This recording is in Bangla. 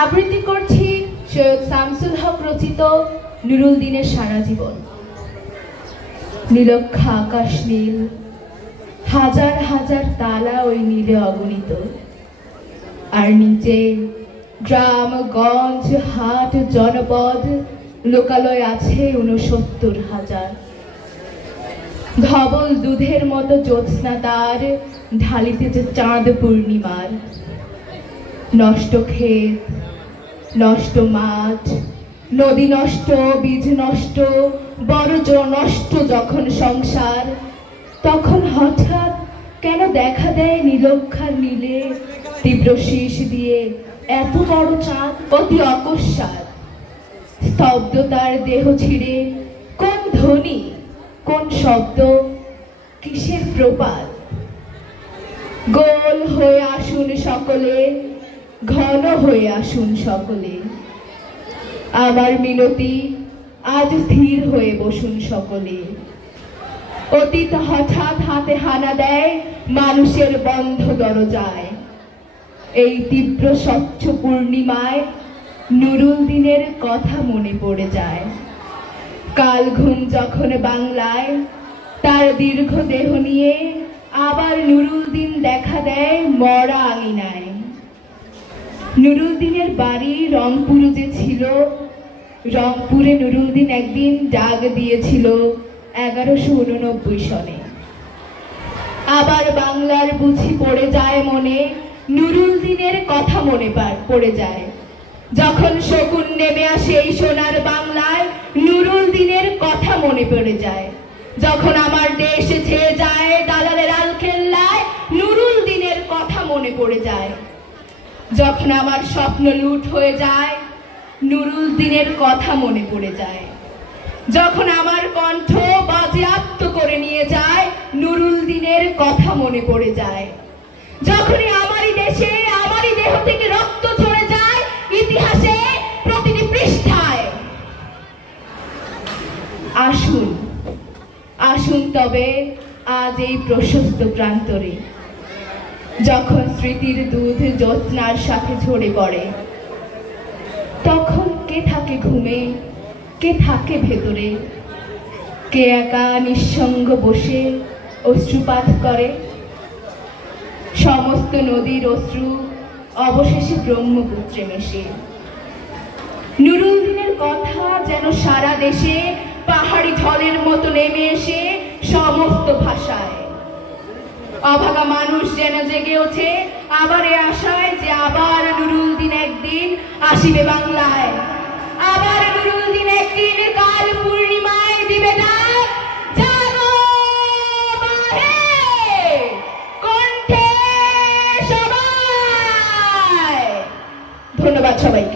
আবৃত্তি করছি সৈয়দ শামসুল হক রচিত নুরুল দিনের সারা জীবন। নীলক্ষা আকাশ নীল, হাজার হাজার তালা ওই নীলে অগণিত আর নিচে গ্রাম, গঞ্জ, হাট, জনপদ, লোকালয় আছে উনসত্তর হাজার। ধবল দুধের মতো জ্যোৎস্না তার ঢালিতেছে চাঁদ পূর্ণিমার। নষ্ট ক্ষেত নষ্ট মাঠ নদী নষ্ট, বীজ নষ্ট বরজ নষ্ট যখন সংসার, তখন হঠাৎ কেন দেখা দেয় নীলক্ষার নীলে তীব্র শীষ দিয়ে এত বড় চাঁদ, অতি অকস্মাৎ। স্তব্ধতার দেহ ছিঁড়ে কোন ধ্বনি, কোন শব্দ, কিসের প্রপাত? গোল হয়ে আসুন সকলে ঘন হয়ে আসুন সকলে। আমার মিনতি আজ স্থির হয়ে বসুন সকলে। অতীত হঠাৎ হাতে হানা দেয়, মানুষের বন্ধ দরজায়। এই তীব্র স্বচ্ছ পূর্ণিমায় নুরুল দিনের কথা মনে পড়ে যায়। কাল ঘুম যখন বাংলায়, তার দীর্ঘ দেহ নিয়ে আবার নুরুল দিন দেখা দেয় মরা আঙিনায়। নুরুল দিনের বাড়ি রংপুরে যে ছিল, রংপুরে নুরুল দিন একদিন ডাক দিয়েছিল এগারোশো উননব্বই সনে। আবার বাংলার বুঝি পড়ে যায় মনে নুরুল দিনের কথা মনে পড়ে যায়। যখন শকুন নেমে আসে এই সোনার বাংলায় নুরুল দিনের কথা মনে পড়ে যায়। যখন আমার দেশ ছেয়ে যায় দালালের আলখেল্লায় নুরুল দিনের কথা মনে পড়ে যায়। যখন আমার স্বপ্ন লুট হয়ে যায়, নুরুল দিনের কথা মনে পড়ে যায়। যখন আমার কণ্ঠ বাজেয়াপ্ত করে নিয়ে যায়, নুরুল দিনের কথা মনে পড়ে যায়। যখনই আমারই দেশে, আমারই দেহ থেকে রক্ত ঝরে যায়, ইতিহাসে প্রতিটি পৃষ্ঠায়। আসুন আসুন তবে আজ এই প্রশস্ত প্রান্তরে যখন স্মৃতির দুধ জ্যোৎস্নার সাথে ঝরে পড়ে, তখন কে থাকে ঘুমে, কে থাকে ভেতরে? কে একা নিঃসঙ্গ বসে অশ্রুপাত করে? সমস্ত নদীর অশ্রু অবশেষে ব্রহ্মপুত্রে মেশে। নুরুল দিনের কথা যেন সারা দেশে পাহাড়ি ঢলের মতো নেমে এসে সমস্ত ভাষায় অভাগা মানুষ যেন জেগে ওঠে। আবার এ আশায় যে আবার নুরুল দিন একদিন আসিবে বাংলায়। আবার নুরুল দিন একদিন কাল পূর্ণিমায় দিবে ধন্যবাদ সবাইকে।